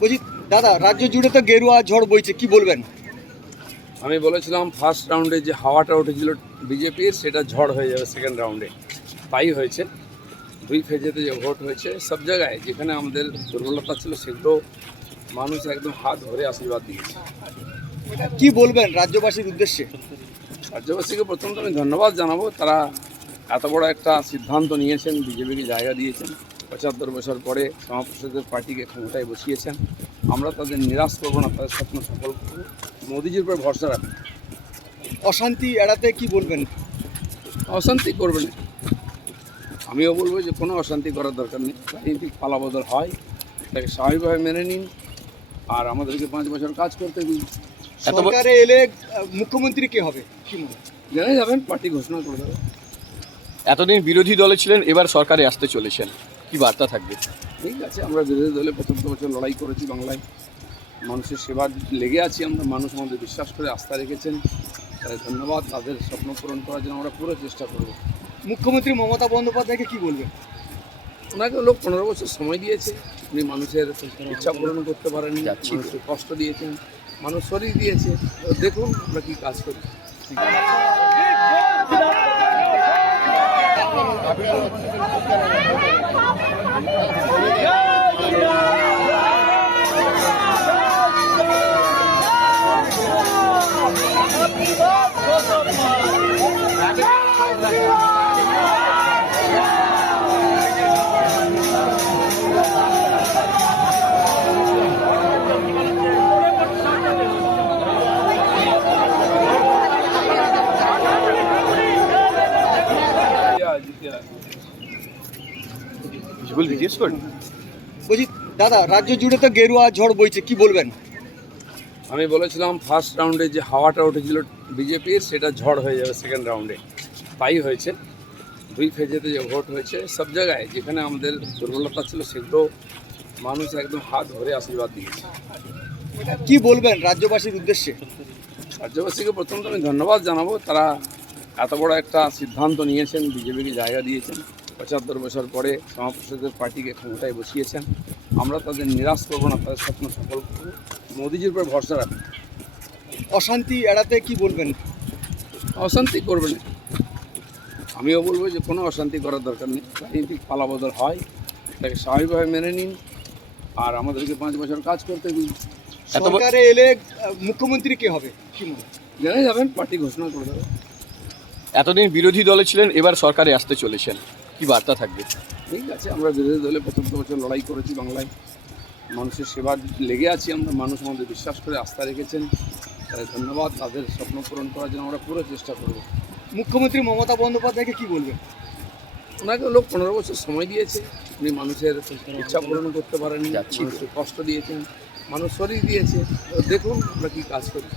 বলছি দাদা, রাজ্য জুড়ে তো গেরুয়া ঝড় বইছে, কি বলবেন? আমি বলেছিলাম ফার্স্ট রাউন্ডে যে হাওয়াটা উঠেছিল বিজেপির, সেটা ঝড় হয়ে যাবে সেকেন্ড রাউন্ডে। তাই হয়েছে। দুই ফেজেতে যে ভোট হয়েছে, সব জায়গায় যেখানে আমাদের দুর্বলতা ছিল সেগুলো মানুষ একদম হাত ধরে আশীর্বাদ দিয়েছে। কি বলবেন রাজ্যবাসীর উদ্দেশ্যে? রাজ্যবাসীকে প্রথমত আমি ধন্যবাদ জানাবো, তারা এত বড় একটা সিদ্ধান্ত নিয়েছেন, বিজেপিকে জায়গা দিয়েছেন, ৭৫ বছর পরে শ্যামাপ্রসাদের পার্টিকে ক্ষমতায় বসিয়েছেন। আমরা তাদের নিরাশ করবো না, তাদের স্বপ্ন সফল করবো, মোদিজির উপর ভরসা রাখবো। অশান্তি এড়াতে কি বলবেন? অশান্তি করবে না, আমিও বলবো যে কোনো অশান্তি করার দরকার নেই। রাজনৈতিক পালাবদল হয়, এটাকে স্বাভাবিকভাবে মেনে নিন, আর আমাদেরকে 5 বছর কাজ করতে দিন। সরকারে এলে মুখ্যমন্ত্রী কে হবে কি মনে হয়? জেনে যাবেন, পার্টি ঘোষণা করে দেবে। এতদিন বিরোধী দলে ছিলেন, এবার সরকারে আসতে চলেছেন, কি বার্তা থাকবে? ঠিক আছে, আমরা বিরোধী দলে 75 বছর লড়াই করেছি বাংলায়, মানুষের সেবা লেগে আছি আমরা। মানুষ আমাদের বিশ্বাস করে আস্থা রেখেছেন, তাদের ধন্যবাদ। তাদের স্বপ্ন পূরণ করার জন্য আমরা পুরো চেষ্টা করব। মুখ্যমন্ত্রী মমতা বন্দ্যোপাধ্যায়কে কি বলবেন? ওনাকে লোক 15 বছর সময় দিয়েছে, উনি মানুষের ইচ্ছা পূরণ করতে পারেননি, মানুষকে কষ্ট দিয়েছেন, মানুষ শরীর দিয়েছে। তো দেখুন আমরা কী কাজ করি। বলছি দাদা, রাজ্য জুড়ে তো গেরুয়া ঝড় বইছে, কি বলবেন? আমি বলেছিলাম ফার্স্ট রাউন্ডে যে হাওয়াটা উঠেছিল বিজেপির, সেটা ঝড় হয়ে যাবে সেকেন্ড রাউন্ডে। তাই হয়েছে। দুই ফেজেতে যে ভোট হয়েছে, সব জায়গায় যেখানে আমাদের দুর্বলতা ছিল সেগুলো মানুষ একদম হাত ধরে আশীর্বাদ দিয়েছে। কি বলবেন রাজ্যবাসীর উদ্দেশ্যে? রাজ্যবাসীকে প্রথমত আমি ধন্যবাদ জানাবো, তারা এত বড় একটা সিদ্ধান্ত নিয়েছেন, বিজেপিকে জায়গা দিয়েছেন, 75 বছর পরে শ্যামাপ্রসাদের পার্টিকে ক্ষমতায় বসিয়েছেন। আমরা তাদের নিরাশ করবো না, তাদের স্বপ্ন সফল করবো, মোদিজির উপর ভরসা রাখবো। অশান্তি এড়াতে কি বলবেন? অশান্তি করবে না, আমিও বলবো যে কোনো অশান্তি করার দরকার নেই। রাজনৈতিক পালাবদল হয়, এটাকে স্বাভাবিকভাবে মেনে নিন, আর আমাদেরকে 5 বছর কাজ করতে দিন। সরকারে এলে মুখ্যমন্ত্রী কে হবে কি মনে হয়? জেনে যাবেন, পার্টি ঘোষণা করে দেবে। এতদিন বিরোধী দলে ছিলেন, এবার সরকারে আসতে চলেছেন, কি বার্তা থাকবে? ঠিক আছে, আমরা বিরোধী দলে 75 বছর লড়াই করেছি বাংলায়, মানুষের সেবা লেগে আছি আমরা। মানুষ আমাদের বিশ্বাস করে আস্থা রেখেছেন, তাদের ধন্যবাদ। তাদের স্বপ্ন পূরণ করার জন্য আমরা পুরো চেষ্টা করব। মুখ্যমন্ত্রী মমতা বন্দ্যোপাধ্যায়কে কি বলবেন? ওনাকে লোক 15 বছর সময় দিয়েছে, উনি মানুষের ইচ্ছা পূরণ করতে পারেননি, মানুষকে কষ্ট দিয়েছেন, মানুষ শরীর দিয়েছে। তো দেখুন আমরা কী কাজ করি।